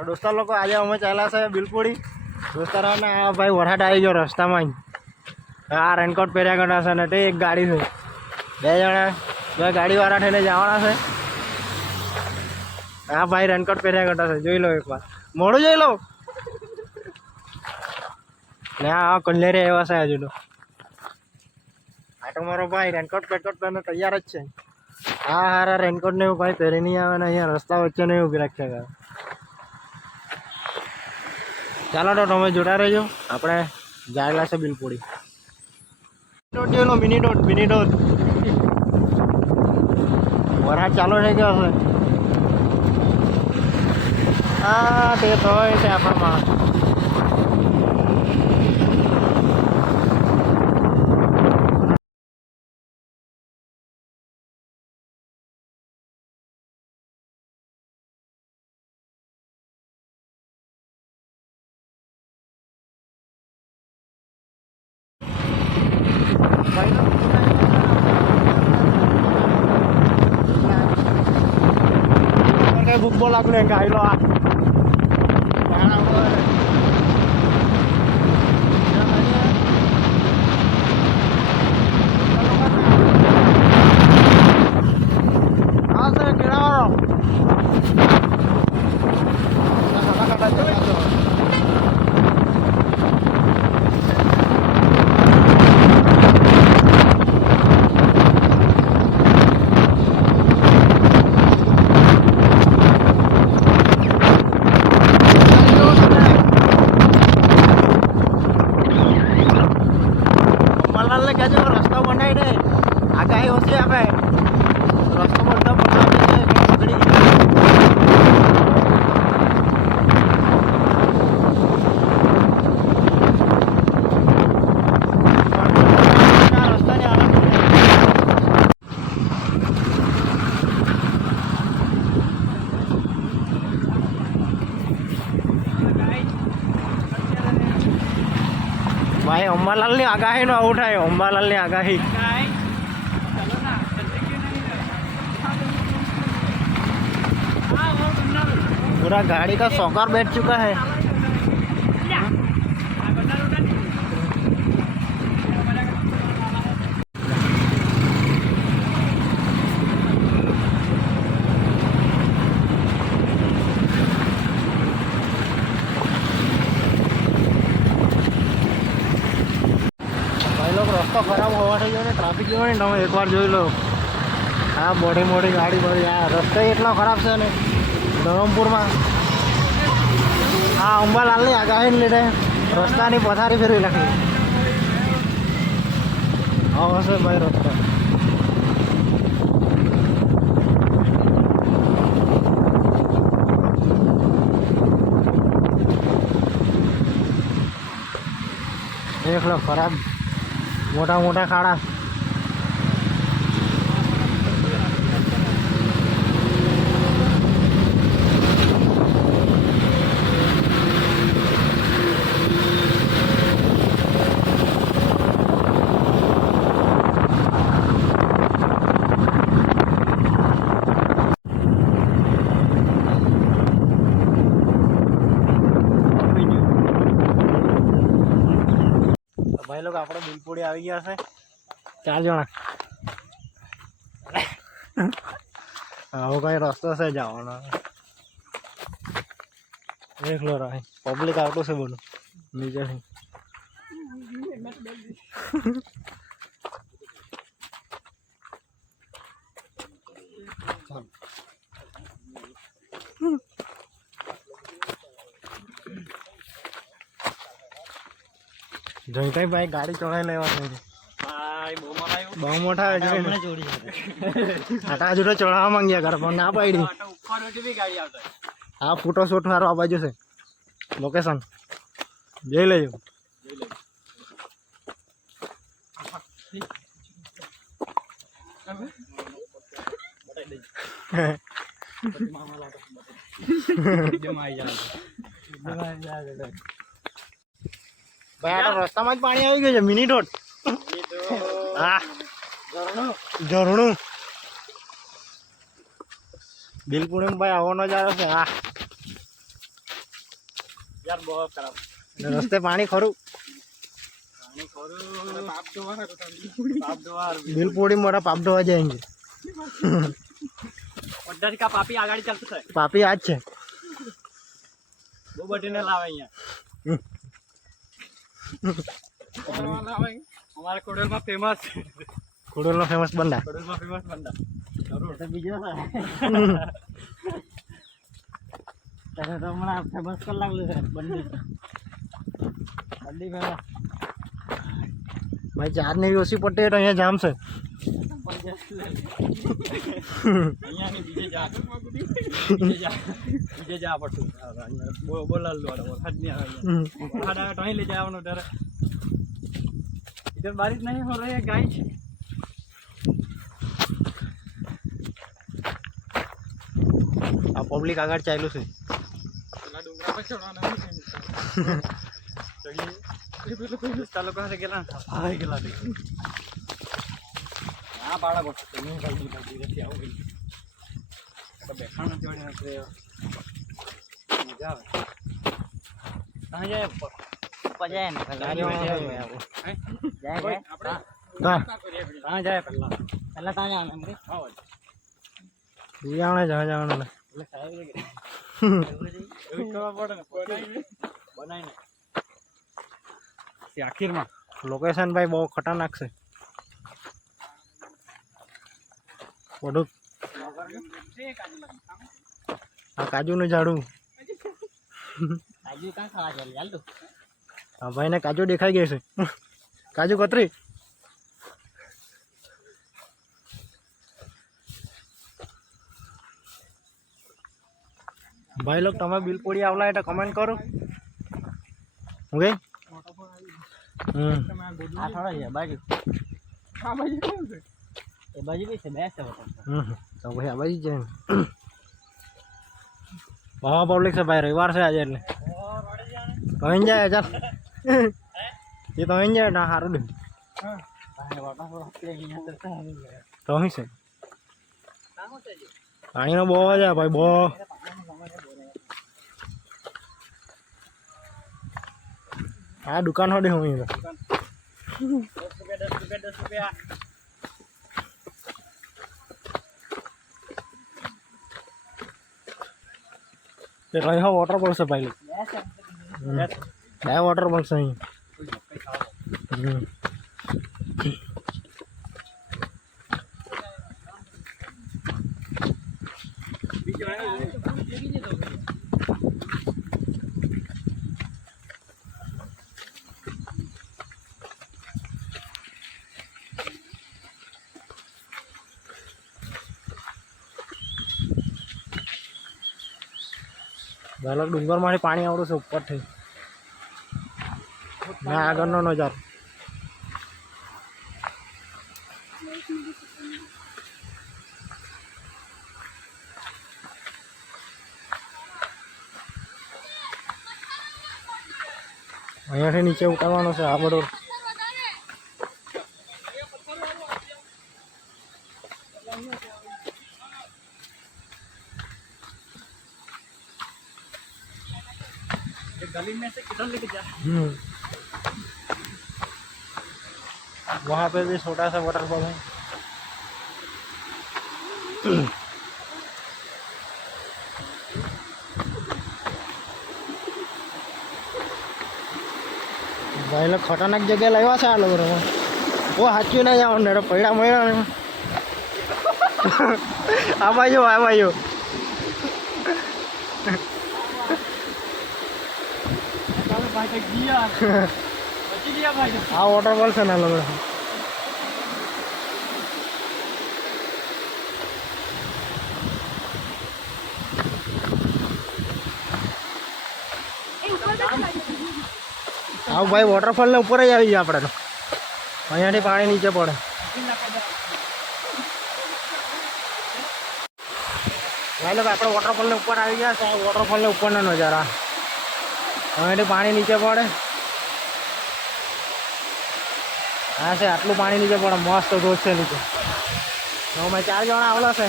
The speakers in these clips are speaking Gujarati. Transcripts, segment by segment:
તો દોસ્તો લોકો આજે અમે ચાલ્યા છે બિલપુડી દોસ્તારોને આ ભાઈ વરસાદ આવી ગયો રસ્તામાં આ રેનકોટ પહેર્યા કરતા છે ને તે એક ગાડી છે બે જણા બે ગાડીવાળા થઈને જવાના છે આ ભાઈ રેનકોટ પહેર્યા કરતા છે જોઈ લો એકવાર મોડું જોઈ લો ને આ કલ્લેરી આવ્યા છે હજુ તો આ તો મારો ભાઈ રેનકોટ પેટકોટ પહેરને તૈયાર જ છે હા હારા રેનકોટ ને એવું ભાઈ પહેરી નહીં આવે ને અહીંયા રસ્તા વચ્ચે નહીં ઊભી રાખ્યા ચાલો તો તમે જોતા રહેજો આપણે જાયેલા છે બિલપુડી મિની ડોટ વરસાદ ચાલુ થઈ ગયો છે હા તે થાય છે આપણા માણસ buk bola aku yang kailo ah. રસ્તો બનાવી દે આગાહી ઓછી આપે રસ્તો બધો બનાવી દે બગડી રસ્તાની હાલત ભાઈ અંબાલાલ ની આગાહી નો આવું થાય અંબાલાલ ની આગાહી पूरा गाड़ी का सौकर बैठ चुका है રસ્તો ખરાબ હોવાથી જો ને ટ્રાફિક જો ને તમે એકવાર જોઈ લો આ મોટી મોટી ગાડી ભરી આ રસ્તો એટલો ખરાબ છે ને ધરમપુરમાં આ અંબાલાલની આગાહીને લીધે રસ્તાની પથારી ફેરવી નાખી આવો હશે ભાઈ રસ્તો દેખ લો ખરાબ મોટા મોટા ખાડા ભાઈ લોકો આપણે બિલપુડી આવી ગયા છે 4 જણા આવો કઈ રસ્તો છે જવાનો દેખ લો રાય પબ્લિક આવતો છે બોલો નીચેથી જયતાઈ ભાઈ ગાડી ચડાવી લેવા છે બહુ મોટા આટા હજુ તો ચડાવવા માંગ્યા કર પણ ના પાડી હા ફોટો શૂટ મારો આ બાજુ છે લોકેશન જોઈ લેજો ભાઈ આ રસ્તામાં જ પાણી આવી ગયું છે મિની ડોટ હા ઝરણું બિલપુડી ભાઈ આવો નજારો છે હા यार बहुत खराब रस्ते पानी खરું बिलपुड़ी मोटा पाप धोवा जाएंगे उधर का पापी आगाड़ी चलता है पापी आज छे वो बटने लावे यहाँ हमारे कोडल में फेमस कोडोल नो फेमस बंदा कोडल में फेमस बंदा जरूर तो बीजो तने तो हमारा फेमस कर लागले है बंडी बंडी फेमस भाई चार ने भी ओसी पट्टे तो यहाँ जाम से અહીંયા ની બીજે જા પડતું બોલાલ લો વરસાદ નહીં આવે વરસાદ આવે તો અહીં લઈ જવાનું ત્યારે इधर बारिश नहीं हो रही है गाइस आ पब्लिक आगाड़ चालू से डूंगरा पर चढ़वाना चढ़िए चालू कहाँ से गेला भाई गेला हाँ बाड़ा बोल सकते नहीं भाई धीरे आओ गई तो बैठाना जोड़े ना करे मजा आवे कहाँ जाए ऊपर जाए ना गाड़ी में जाए कहाँ जाए पहला पहले कहाँ जाना हमके हाँ जाने जहाँ जाने ना बनाई ना आखिर में लोकेशन भाई बहुत खतरनाक से वडू आ काजू नु झाड़ू काजू कहाँ खावा चल जाल तू हाँ भाई ने काजू देखाई गए से काजू कतरी भाई लोग तमे बिलपुड़ी आवला है तो कमेंट करो ओके आ थोड़ा है बाजू हाँ भाई ये बाजू भी से बेस्ट है वो तो भाई आ भाई जाए बहुत पब्लिक से भाई रविवार से आ जाए तो इन जाए चल ये तो इन जाए ना हारू दे तो ही से पानी नो बहुत जाए भाई बहुत आ दुकान हो दे हूँ ये 10 रुपया ये रही हो वाटरफॉल से भाई है वाटरफॉल से ही पहला डूंगर में पानी आवड़ो से ऊपर थी मैं आगे नो नजारो अँ नीचे उतारवा से आ बड़ो गली में से किधर लेके जा वहाँ पे भी छोटा सा वाटरफॉल है भाई लोग खतरनाक जगह लगा से आ लोग वो हाथी ना जाओ ने पैड़ा मरा आ भाई हाँ वाटरफॉल से ना लोग हाँ भाई वॉटरफॉल ने ऊपर ही आई अपने तो अँ पानी नीचे पड़े भाई लोग आप वॉटरफॉल ने ऊपर आ गया वॉटरफॉल ने ऊपर ना नजारा अँ पानी नीचे पड़े हाँ से आटलू पानी नीचे पड़े मस्त धोध से नीचे तो मैं 4 जणा आवला से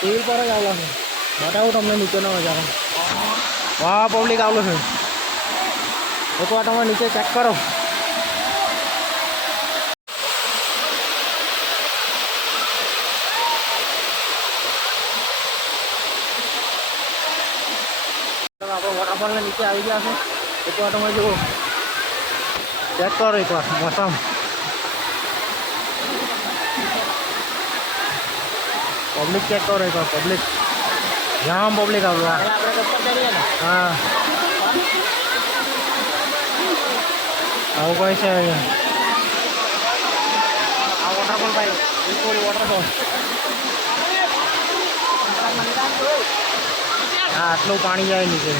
टीवी पर ज आवला से बताऊँ तमने नीचे नजारा वहाँ पब्लिक आवलो से એક વાર તમે નીચે ચેક કરો. આપણે વોટરફોલને નીચે આવી ગયા છે. એક વાર તમે જુઓ, ચેક કરો એક વાર મોસમ. પબ્લિક ચેક કરો એક વાર. પબ્લિક જામ પબ્લિક આવ્યું. આપણે ઉપર ચડીએ ને. હા, આવું કઈ છે અહીંયા. આ વોટરફોલ ભાઈ, બિલકુલ વોટરફોલ. હા, આટલું પાણી જાય નીચે.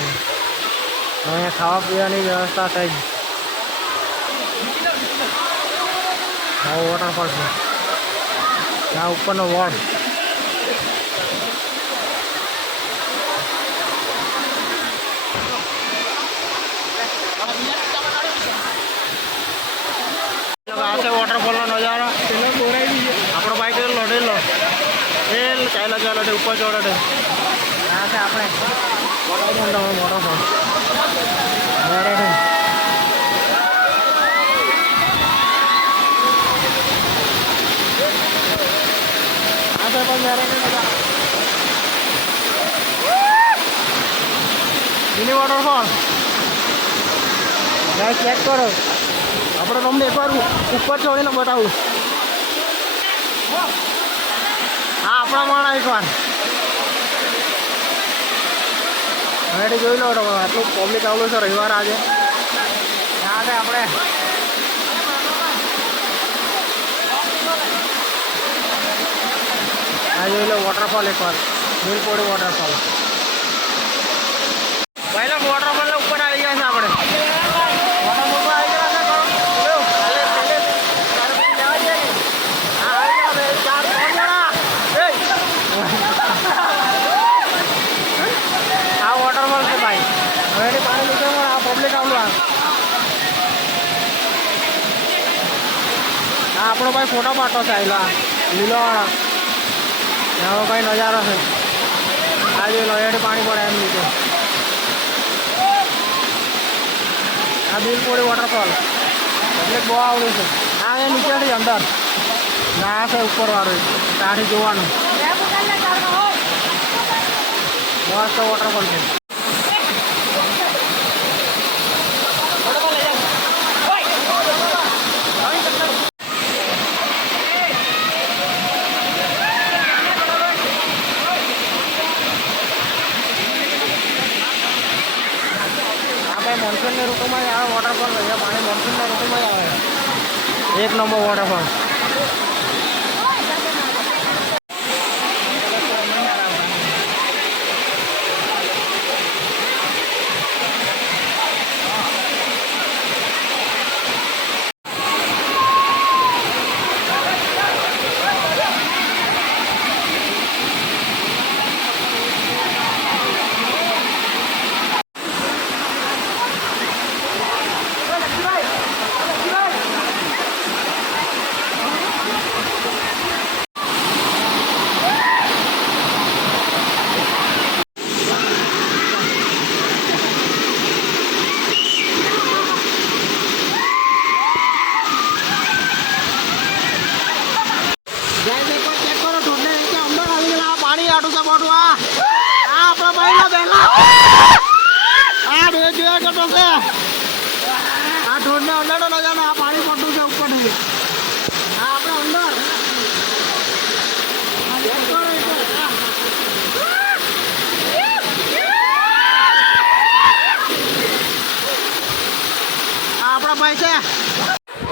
અહીંયા ખાવા પીવાની વ્યવસ્થા થઈ. આવો વોટરફોલ છે. આ ઉપરનો વોડ. આ છે વોટરફોલનો નજારો. આપણો બાઈક લોડે લો એ ચાલો ચાલો ઉપર ચોડે. આ છે આપણે waterfall. Mini waterfall guys check કરો. આપણે તમને એકવાર ઉપર ચોડીને બતાવું. હા, આપણા માણા એકવાર હવે જોઈ લો. આટલું પબ્લિક આવેલું છે રવિવાર આજે. ત્યાં છે આપણે આ જોઈ લો વોટરફોલ એકવાર. નીલપોડી વોટરફોલ. ભાઈ લોકો વોટરફોલને ઉપર આવી ગયા છે આપણે. વોટરફોલ આવી ગયા છે. આ વોટરફોલ છે ભાઈ. હવે પાણી નીચે આ પબ્લિક આવલું. આ આપણો ભાઈ ફોટો પાડતો છે. આવેલા લીલો આવો કઈ નજારો છે. આ જોઈ લો એડ પાણી પડે એમ નીચે. આ બિલપોડી વોટરફોલ. પબ્લિક બહુ આવડું છે. આ એ નીચેથી અંદર ના છે ઉપરવાળું. ત્યાંથી જોવાનું. મસ્ત વોટરફોલ છે. મોન્સૂનની ઋતુમાં આવે વોટરફોલ. અહીંયા પાણી મોન્સૂનની ઋતુમાં આવે. એક નંબર વોટરફોલ. પાણી આટું છે મોટું. આ આપણા ભાઈ બેલા આ બે જોયા કરતો છે. આ ઢોરને અંદરનો નજારો. આ પાણી મોટું છે ઉપરથી. આ આપણે અંદર આપણા ભાઈ છે.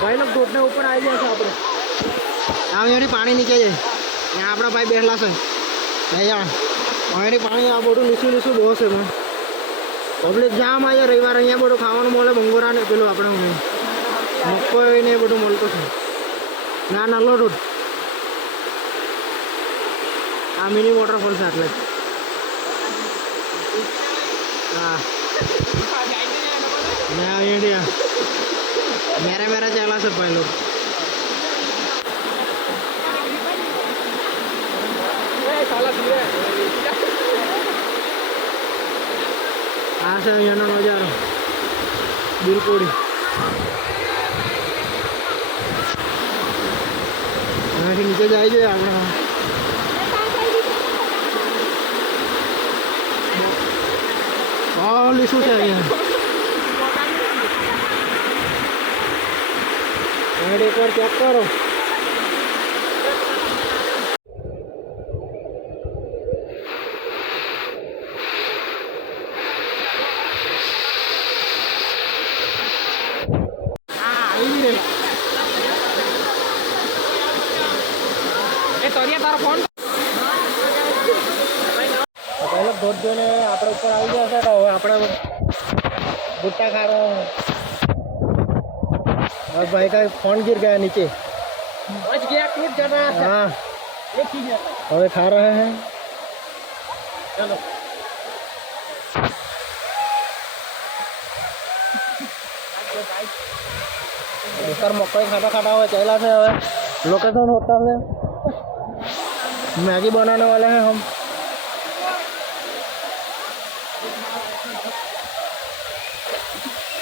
ભાઈ લોકો ઢોરને ઉપર આવી જાય છે. આપણે અહીંયાથી પાણી નીચે જાય. ત્યાં આપણા ભાઈ બેઠલા છે. અહીંયાથી પાણી આ બધું લીસું લીસું બહુ છે. પબ્લિક જામ આવે રવિવાર. અહીંયા બધું ખાવાનું મળે. મંગોરા ને પેલું આપણે મગફળી ને એ બધું મળતું છે. ના નાલો રોડ. આ મિની વોટરફોલ છે. એટલે હા ને અહીંયાથી મેરા મેરા ચાલા છે ભાઈ લોકો. આ છે અહીંયાનો નજારો. બિલકુલ અહીંયાથી નીચે જાય છે આપણે ઓલી શું છે અહીંયા એકવાર ચેક કરો પહેલો ધોધ જોઈને આપણે ઉપર આવી ગયા છે તો હવે આપણે ગુટ્ટા ખાડો अब भाई का फोन गिर गया नीचे बच गया टूट जा रहा है हाँ एक ही है अबे खा रहे हैं चलो सर मकई खाता खाता हुआ चला से हमें लोकेशन होता है मैगी बनाने वाले हैं हम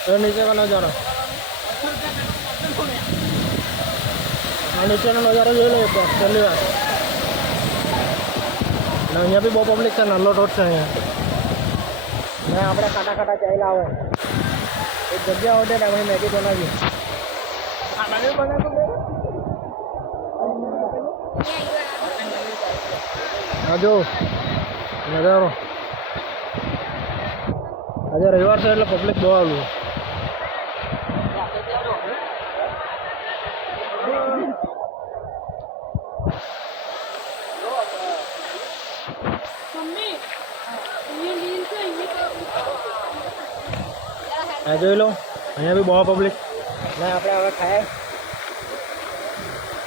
तो नीचे का नज़ारा नीचे नज़ारा जो लो एक बार पहली बार यहाँ भी बहुत पब्लिक है नल्लो रोड से मैं अपने काटा काटा चाहला आवे एक जगह होते ना वही मैगी बनावी जो नज़ारो आज रविवार से એટલે પબ્લિક બહુ આવ્યું આ જોઈ લો અહીંયા બી બહુ પબ્લિક ને આપણે હવે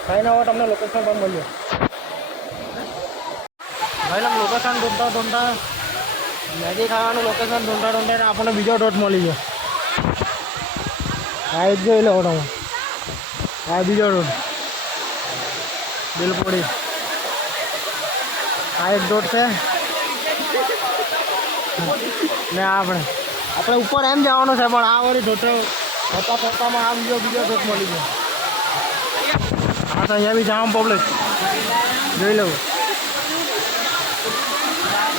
ખાઈને હવે તમને લોકેશન પર મળીએ ભાઈ લોગ લોકેશન ઢૂંઢતા મેગી ખાવાનું લોકેશન ઢૂંઢતા આપણને બીજો ડોટ મળી ગયો આ એક જોઈ લો તમે આ બીજો ડોટ બિલપુડી આ એક ડોટ છે ને આપણે ઉપર એમ જવાનું છે પણ આ વળી ઢોટો ફરતા ફરતામાં આ બીજો ઢોટ મળી ગયો હા તો અહીંયા બી જામ પબ્લિક જોઈ લઉં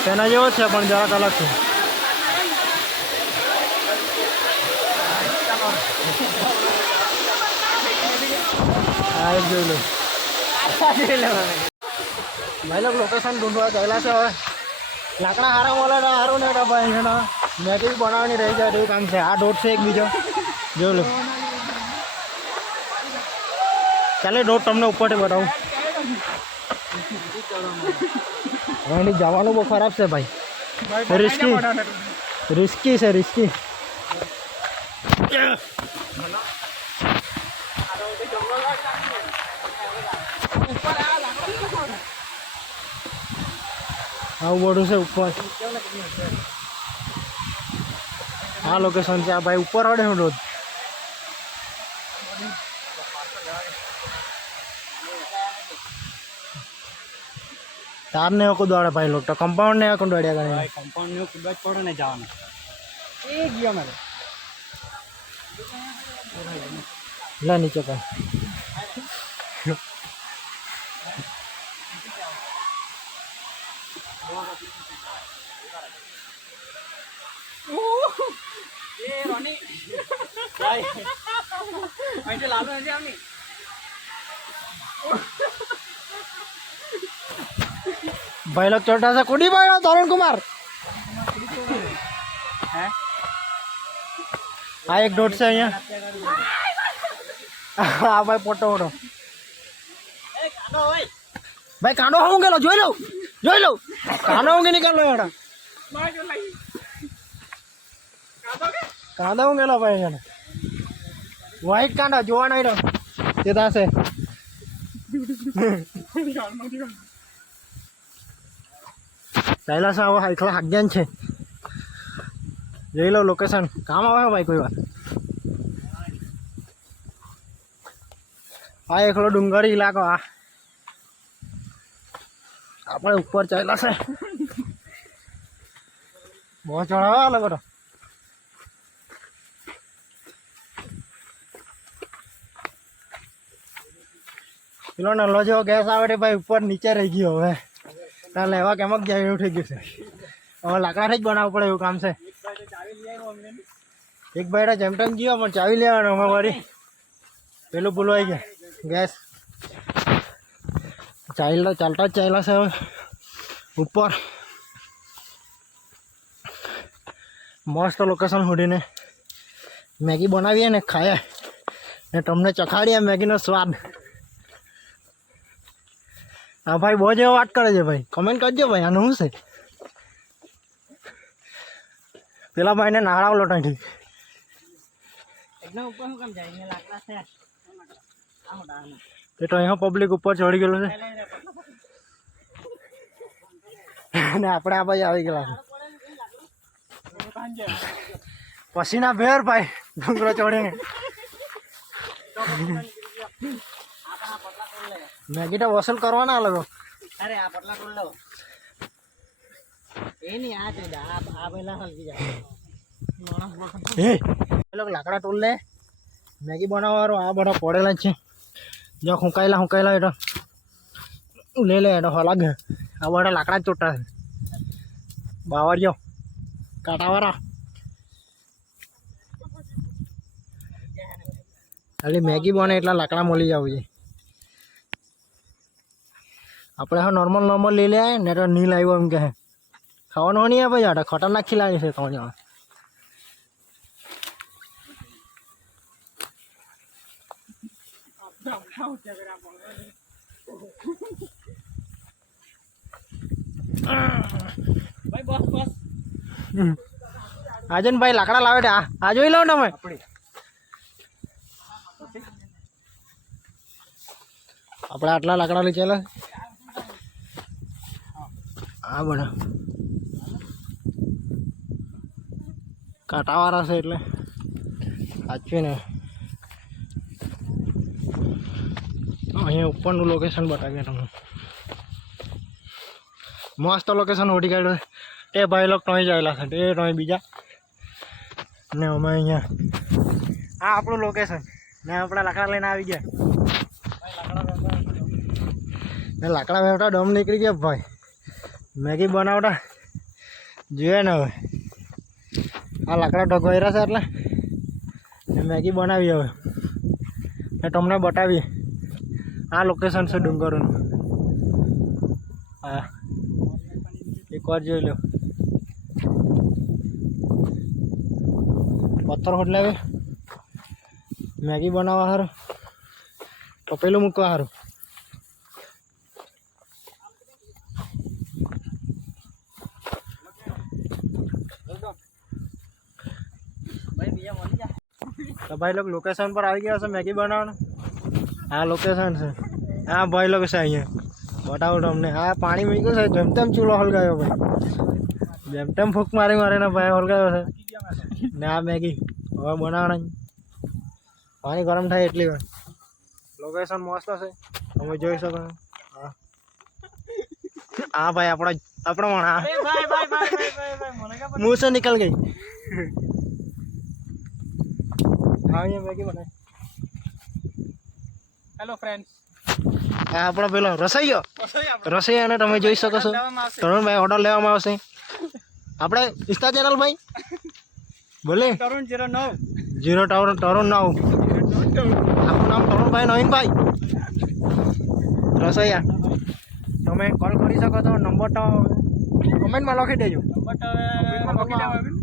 તેના જેવો જ છે પણ જરાક અલગ છે હા એક જોઈ લો ભાઈ લોગ લોકેશન ઢૂંઢવા ગયેલા છે હવે લાકડા હારા મળે તો સારું ને ભાઈ એના મેગી બનાવવાની રહી જાય એવું કામ છે આ ડોટ છે એક બીજો જોઈ લો ચાલે ડોટ તમને ઉપરથી બતાવું એની જવાનું બહુ ખરાબ છે ભાઈ રિસ્કી છે રિસ્કી આવું બધું છે ઉપર આ લોકેશન છે આ ભાઈ ઉપર હડે હું રોજ તાર ને કુદવાડે ભાઈ લોક તો કમ્પાઉન્ડ ને કુદવાડ્યા કરે ભાઈ કમ્પાઉન્ડ ને કુદવા જ પડે ને જવાનું એ ગયો મારે લે નીચે પર એ રોની ભાઈ અહીં લાલો નથી આમી भाई लोग छोटा सा कुड़ी भाई तरुण कुमार है हाँ एक डोट से अँ हाँ भाई फोटो फोटो भाई कांडो होंगे लो जो लो कांडो होंगे निकाल लो यार कांडो होंगे लो भाई यार व्हाइट कांडा जोवा नहीं रहो सीधा से ચાલ્યા છે હવે એકલા હાગ્યાન છે જોઈ લો લોકેશન કામ આવે ભાઈ કોઈ વાર આ એકલો ડુંગરી ઇલાકો આ આપણે ઉપર ચાલ્યા છે બહુ ચડાવે લોકો તો પેલો નલ્લો જેવો ગેસ આવે તે ભાઈ ઉપર નીચે રહી ગયો હવે ત્યાં લેવા કેમક જાય એવું થઈ ગયું છે હવે લાકડાથી જ બનાવવું પડે એવું કામ છે એક ભાઈ જેમ તેમ ગયો પણ ચાવી લેવાનો અમે વળી પેલું ભૂલવાઈ ગયા ગેસ ચાલતા જ ચાલ્યા છે હવે ઉપર મસ્ત લોકેશન શોધીને મેગી બનાવીએ ને ખાઈએ ને તમને ચખાડીએ મેગીનો સ્વાદ હા ભાઈ બહુ જેવો વાત કરે છે ભાઈ કમેન્ટ કરજો ભાઈ આનું શું છે પેલા ભાઈને નાળાવ લોટાઈ એકદમ ઉપર શું કામ જાય અહીંયા લાકડા છે એ તો અહીંયા પબ્લિક ઉપર ચડી ગયેલું છે અને આપણે આ બાજુ આવી ગયેલા છે પસીના ભેર ભાઈ ડુંગરો ચડીને મેગી તો વસૂલ કરવાના અલગ અરે આ પટલા તોડ લો એ નહીં આ છે આ પહેલા હલકી જાય એ લોકો લાકડા તોડ લે મેગી બનાવવાનો આ બધા પડેલા જ છે જો હુંકાયેલા એ તો લે એ તો હલાગ આ બધા લાકડા જ ચોટા છે બાવળીઓ કાંટાવાળા ખાલી મેગી બને એટલા લાકડા મળી જવું છે આપણે હા નોર્મલ લઈ લે ને તો નહીં લાવ્યો એમ કે ખાવાનું નહીં ભાઈ આટા ખતરનાક ખીલાવી છે 3 જણા ભાઈ બસ આજે ને ભાઈ લાકડા લાવે આ જોઈ લો ને તમે આપણે આટલા લાકડા લઈ ચાલે આ બધા કાંટાવાળા છે એટલે સાચવી ને અહીંયા ઉપરનું લોકેશન બતાવીએ તમને મસ્ત લોકેશન ઓઢી કાઢ્યું એ ભાઈ લોકો અહીં જાયેલા છે એ તમે બીજા ને અમે અહીંયા આ આપણું લોકેશન ને આપણા લાકડા લઈને આવી ગયા ને લાકડા વેવતા દમ નીકળી ગયા ભાઈ મેગી બનાવતા જોઈએ ને હવે આ લાકડા ઢગવાયરા છે એટલે ને મેગી બનાવી હવે ને તમને બતાવીએ આ લોકેશન છે ડુંગરોનું હા એકવાર જોઈ લો પથ્થર હોટલાવે મેગી બનાવવા સારું તપેલું મૂકવા સારું તો ભાઈ લોકો લોકેશન પર આવી ગયા છે મેગી બનાવવાનું આ લોકેશન છે હા ભાઈ લોકો છે અહીંયા બતાવું તમને આ પાણી મૂક્યું છે જેમ તેમ ચૂલો હલગાવ્યો ભાઈ જેમ તેમ ફૂંક મારીને ભાઈ હલગાવ્યો છે ને આ મેગી હવે બનાવવાના પાણી ગરમ થાય એટલી વાર લોકેશન મસ્ત છે તમે જોઈ શકો હા હા ભાઈ આપણો હા મુંહ से निकल गई અહીંયા મેગી બનાય હેલો ફ્રેન્ડ્સ આ આપણો પેલો રસોઈયાને તમે જોઈ શકો છો તરુણભાઈ ઓર્ડર લેવામાં આવશે આપણે ઇન્સ્ટા ચેનલ ભાઈ બોલે તરુણ 09 તરુણ 9 આપણું નામ તરુણભાઈ નવીનભાઈ રસોઈયા તમે કોલ કરી શકો છો નંબર તો કમેન્ટમાં લખી દેજો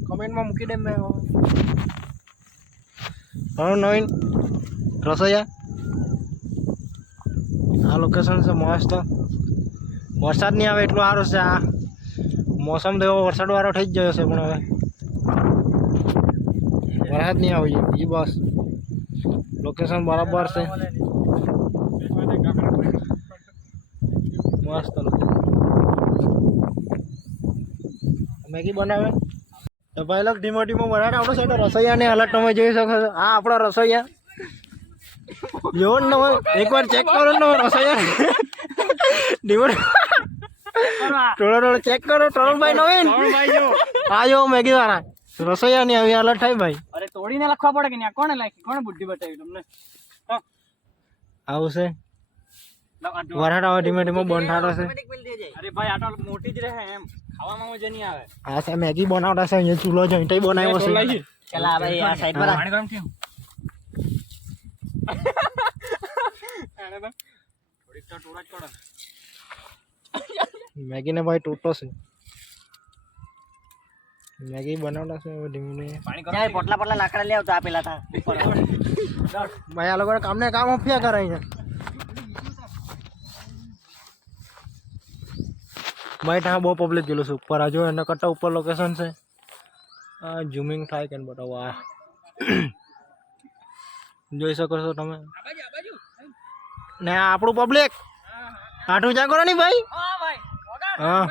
કમેન્ટમાં મૂકી દે મેં તરુણ નવીન રસોઈયા આ લોકેશન છે મસ્ત વરસાદ નહીં આવે એટલું સારું છે આ મોસમ તો એવો વરસાદવાળો થઈ જ ગયો છે પણ હવે વરસાદ નહીં આવી જાય એ બસ લોકેશન બરાબર છે મસ્ત મેગી બનાવે તો ભાઈ લોક ધીમો બનાવે આપણો સાઈડ રસોઈયાની હાલત તમે જોઈ શકો છો આ આપણો રસોઈયા જો ને એકવાર ચેક કરો ને રસોઈયા ધીમો થોડો ચેક કરો તરુણભાઈ નવીન આ જો મેગી વાળા રસોઈયાની આવી હાલત થાય ભાઈ અરે તોડીને લખવા પડે કે નહીં કોણે લખી કોણે બુદ્ધિ બતાવી તમને આવું છે વરસાદ હવે ધીમે ધીમે બંધ થતો છે. અરે ભાઈ આ તો મોટી જ રહે એમ ખાવામાં મજા નહીં આવે. આ છે મેગી બનાવતા છે. અહીંયા ચૂલો જોઈન્ટ બનાવ્યો છે. ચલા ભાઈ આ સાઈડ પર આ. પાણી ગરમ થયું. આને તો થોડીક તો ટોળા જ પડે. મેગી ને ભાઈ તૂટતો છે. મેગી બનાવતા છે હવે ધીમે ધીમે. પાણી ચાલ પોટલા પોટલા લાકડા લઈ આવતો આ પેલા તા ઉપર. ભાઈ આ લોકો કામ અફ્યા કરે અહીંયા. ભાઈ ત્યાં બહુ પબ્લિક ગયેલું છે ઉપર. આ જો એના કરતા ઉપર લોકેશન છે. આ ઝૂમિંગ થાય કે બતાવો. આ જોઈ શકો છો તમે. ને આ આપણું પબ્લિક આઠું જા કરો ને ભાઈ. હા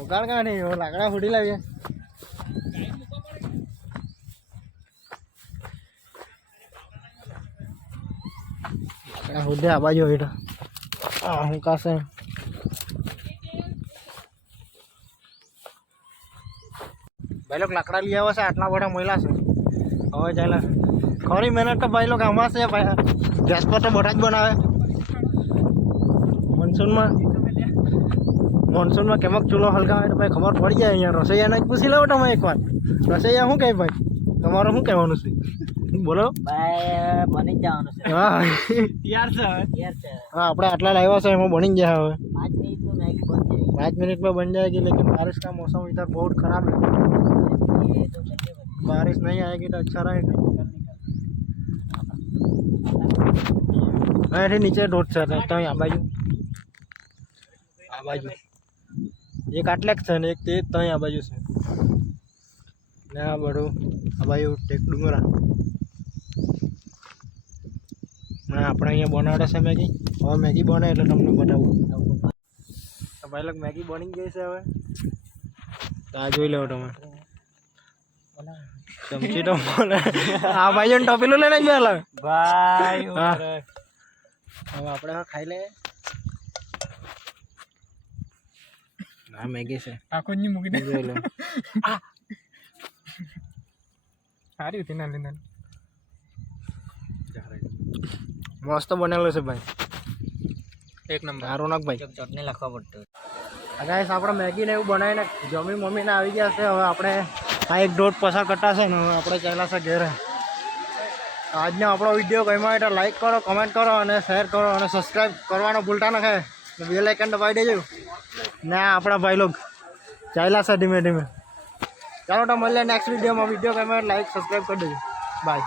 વગાડ કાં નહીં લાકડા ફૂટી લાવીએ. લાકડા ફૂટે આ બાજુ હોય તો હું કાશે. ભાઈ લોકો લાકડા લઈ આવે છે. આટલા બધા મહિલા છે. હવે ચાલે છે ખરી મહેનત તો ભાઈ લોકો આમાં છે. ભાઈ ગેસ પર તો બધા જ બનાવે. મોન્સૂનમાં કેમક ચૂલો હલકાવે તો ભાઈ ખબર પડી જાય. અહીંયા રસોઈયાને જ પૂછી લો તમે એકવાર. રસોઈયા શું કહે ભાઈ? તમારું શું કહેવાનું છે બોલો? ભાઈ બની જ જવાનું છે. હા તૈયાર છે હવે. યાર છે હા આપણે આટલા લાવ્યા છે એમાં બની જાય હવે. 5 मिनट में मैगी बन जाएगी. 5 मिनट में बन जाएगी लेकिन बारिश का मौसम इधर बहुत खराब है. ये तो कैसे बनेगी? बारिश नहीं आएगी तो अच्छा रहेगा. અહીંથી નીચે રોડ છે તો આ બાજુ એક આટલે જ છે ને એક તે જ ત્યાં આ બાજુ છે ને આ બધું આ બાજુ ટેક ડુંગરા ને આપણે અહીંયા બનાવતા છે મેગી. હવે મેગી બને એટલે તમને બતાવું. તો ભાઈ લોક મેગી બની ગઈ છે હવે. તો આ જોઈ લો તમે. ચમચી તો બોલે આ ભાઈ જણ ટોપીલું લઈને જ બેલા ભાઈ હા હવે આપણે ખાઈ લે. આ મેગી છે આખો ની મૂકી દે. જોઈ લો. સારી હતી નાની નાની. મસ્ત બનેલો છે ભાઈ. એક નંબર. સારું નાખ ભાઈ. चटनी लखवा पड़ती ગાઈસ આપણે મેગી ને એવું બનાવીને જમી મમ્મીને આવી ગયા છે. હવે આપણે આ એક દોઢ પસાર કરતા છે ને હવે આપણે ચાલ્યા છે ઘેરે. આજનો આપણો વિડીયો ગમ્યો હોય તો લાઈક કરો, કમેન્ટ કરો અને શેર કરો અને સબસ્ક્રાઈબ કરવાનો ભૂલતા ન ખાય. બેલ આઇકન દબાવી દેજો ને આપણા ભાઈ લોગ ચાલ્યા છે ધીમે ધીમે. ચાલો તો મળીએ નેક્સ્ટ વિડીયોમાં. વિડીયો ગમ્યો હોય લાઈક સબસ્ક્રાઈબ કરી દેજો. બાય.